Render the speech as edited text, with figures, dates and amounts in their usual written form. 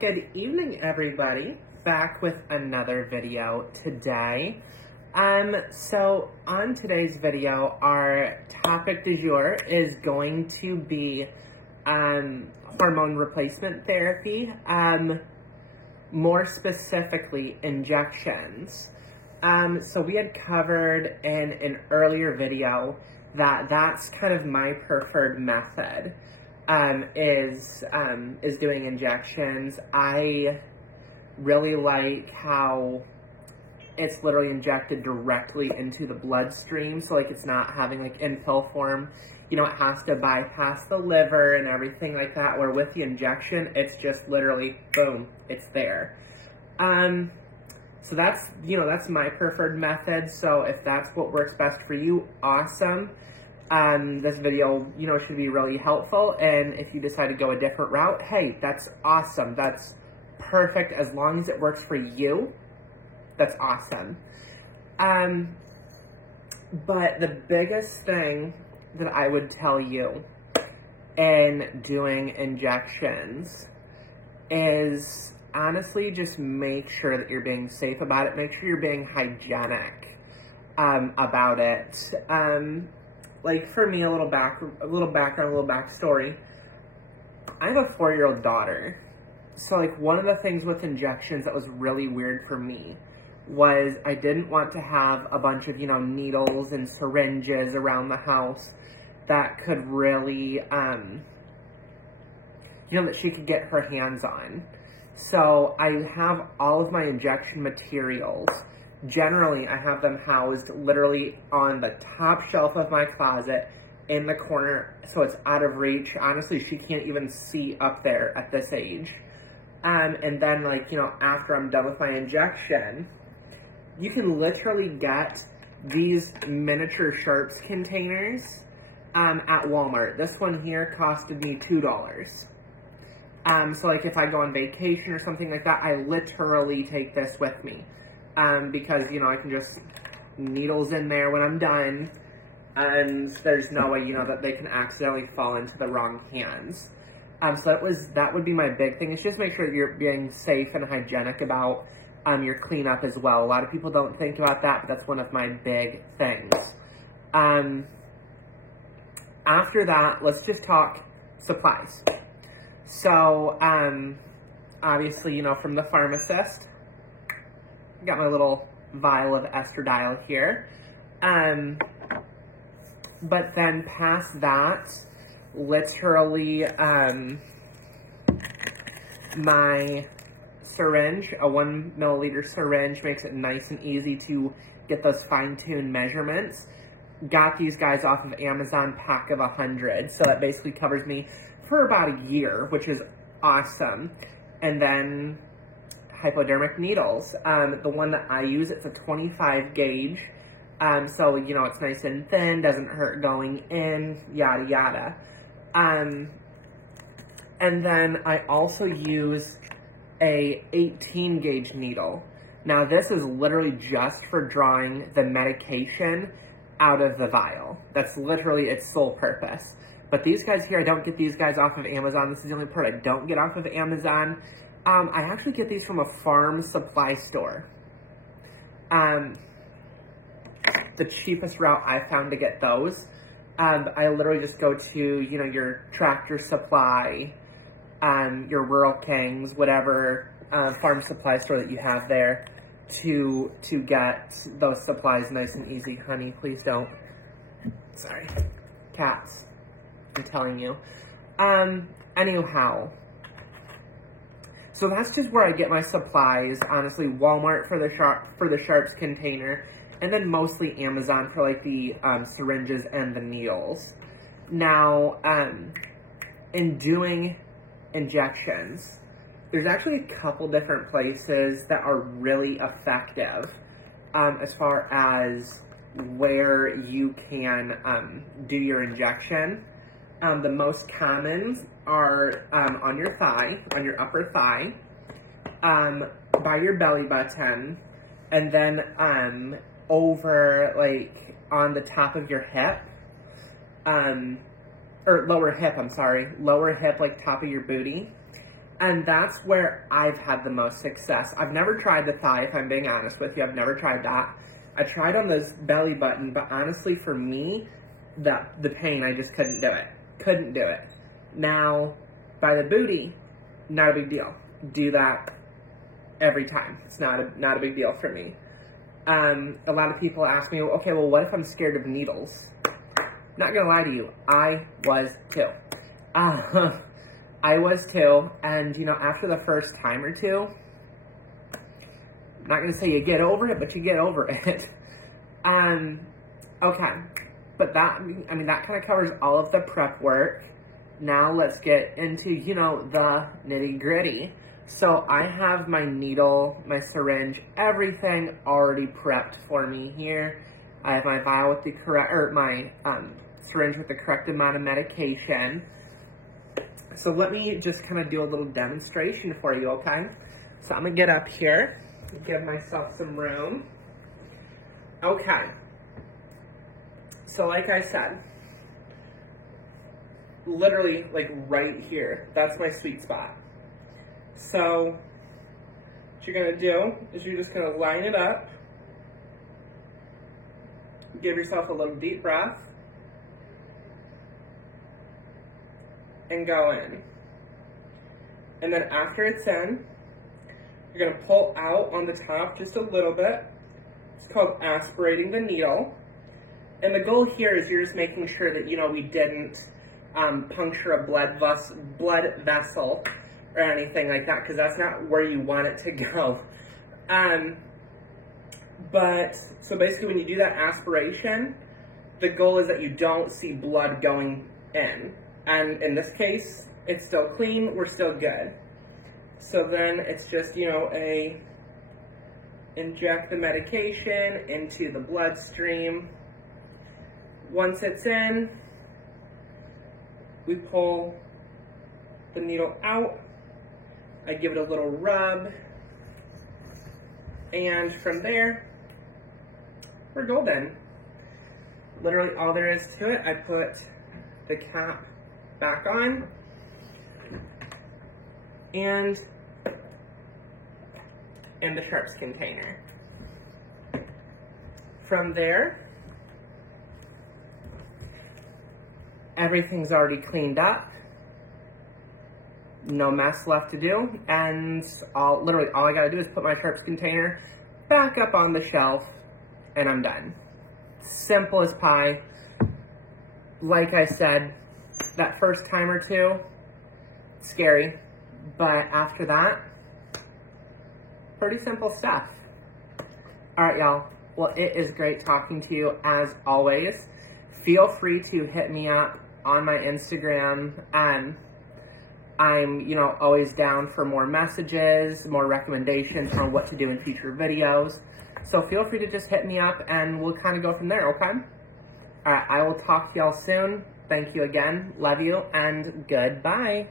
Good evening, everybody. Back with another video today. So on today's video, our topic du jour is going to be hormone replacement therapy, more specifically injections. So we had covered in an earlier video that that's kind of my preferred method. Is doing injections. I really like how it's literally injected directly into the bloodstream, so like it's not having like in pill form, you know, it has to bypass the liver and everything like that, where with the injection, it's just literally, boom, it's there. So that's, you know, that's my preferred method, so if that's what works best for you, awesome. This video, you know, should be really helpful, and if you decide to go a different route, hey, that's awesome. That's perfect. As long as it works for you, that's awesome. But the biggest thing that I would tell you in doing injections is honestly just make sure that you're being safe about it. Make sure you're being hygienic about it. Like for me, a little background, a little backstory. I have a 4-year-old daughter. So like one of the things with injections that was really weird for me was I didn't want to have a bunch of, you know, needles and syringes around the house that could really, you know, that she could get her hands on. So I have all of my injection materials. Generally, I have them housed literally on the top shelf of my closet in the corner, so it's out of reach. Honestly, she can't even see up there at this age. And then, like, you know, after I'm done with my injection, you can literally get these miniature sharps containers at Walmart. This one here costed me $2. So, like, if I go on vacation or something like that, I literally take this with me. Because, you know, I can just needles in there when I'm done, and there's no way, you know, that they can accidentally fall into the wrong hands. So that would be my big thing, is just make sure that you're being safe and hygienic about your cleanup as well. A lot of people don't think about that, but that's one of my big things. After that, let's just talk supplies. So, obviously, you know, from the pharmacist, got my little vial of estradiol here. But then past that, literally, my syringe, a 1 milliliter syringe, makes it nice and easy to get those fine-tuned measurements. Got these guys off of Amazon, pack of 100, so that basically covers me for about a year, which is awesome. And then hypodermic needles. The one that I use, it's a 25 gauge. So, you know, it's nice and thin, doesn't hurt going in, yada, yada. And then I also use a 18 gauge needle. Now, this is literally just for drawing the medication out of the vial. That's literally its sole purpose. But these guys here, I don't get these guys off of Amazon. This is the only part I don't get off of Amazon. I actually get these from a farm supply store. The cheapest route I found to get those, I literally just go to, you know, your Tractor Supply, your Rural Kings, whatever farm supply store that you have there, to get those supplies nice and easy. Honey, please don't. Sorry. Cats. I'm telling you. Anyhow. So that's just where I get my supplies. Honestly, Walmart for the sharps container, and then mostly Amazon for like the syringes and the needles. Now, in doing injections, there's actually a couple different places that are really effective as far as where you can do your injection. The most common are on your thigh, on your upper thigh, by your belly button, and then over, like, on the top of your hip, or lower hip, I'm sorry, lower hip, like top of your booty, And that's where I've had the most success. I've never tried the thigh, if I'm being honest with you. I've never tried that. I tried on this belly button, but honestly for me, the pain, I just couldn't do it. Couldn't do it. Now, by the booty, not a big deal. Do that every time. It's not a big deal for me. A lot of people ask me, okay, well, what if I'm scared of needles? Not gonna lie to you, I was too. I was too, and you know, after the first time or two, I'm not gonna say you get over it, but you get over it. Okay, but that kind of covers all of the prep work. Now let's get into, you know, the nitty gritty. So I have my needle, my syringe, everything already prepped for me here. I have my vial with the correct, or my syringe with the correct amount of medication. So let me just kind of do a little demonstration for you, okay? So I'm gonna get up here, give myself some room. Okay. So like I said, literally like right here, that's my sweet spot. So what you're gonna do is you're just gonna line it up, give yourself a little deep breath, and go in. And then after it's in, you're gonna pull out on the top just a little bit. It's called aspirating the needle. And the goal here is you're just making sure that, you know, we didn't puncture a blood vessel or anything like that, because that's not where you want it to go. But, so basically when you do that aspiration, the goal is that you don't see blood going in. And in this case, it's still clean, we're still good. So then it's just, you know, inject the medication into the bloodstream. Once it's in, we pull the needle out. I give it a little rub. And from there, we're golden. Literally all there is to it, I put the cap back on, and in the sharps container. From there, everything's already cleaned up, no mess left to do, and literally all I gotta do is put my sharps container back up on the shelf, and I'm done. Simple as pie. Like I said, that first time or two, scary, but after that, pretty simple stuff. Alright, y'all. Well, it is great talking to you as always. Feel free to hit me up on my Instagram. I'm, you know, always down for more messages, more recommendations on what to do in future videos. So feel free to just hit me up and we'll kind of go from there, okay? Alright, I will talk to y'all soon. Thank you again. Love you and goodbye.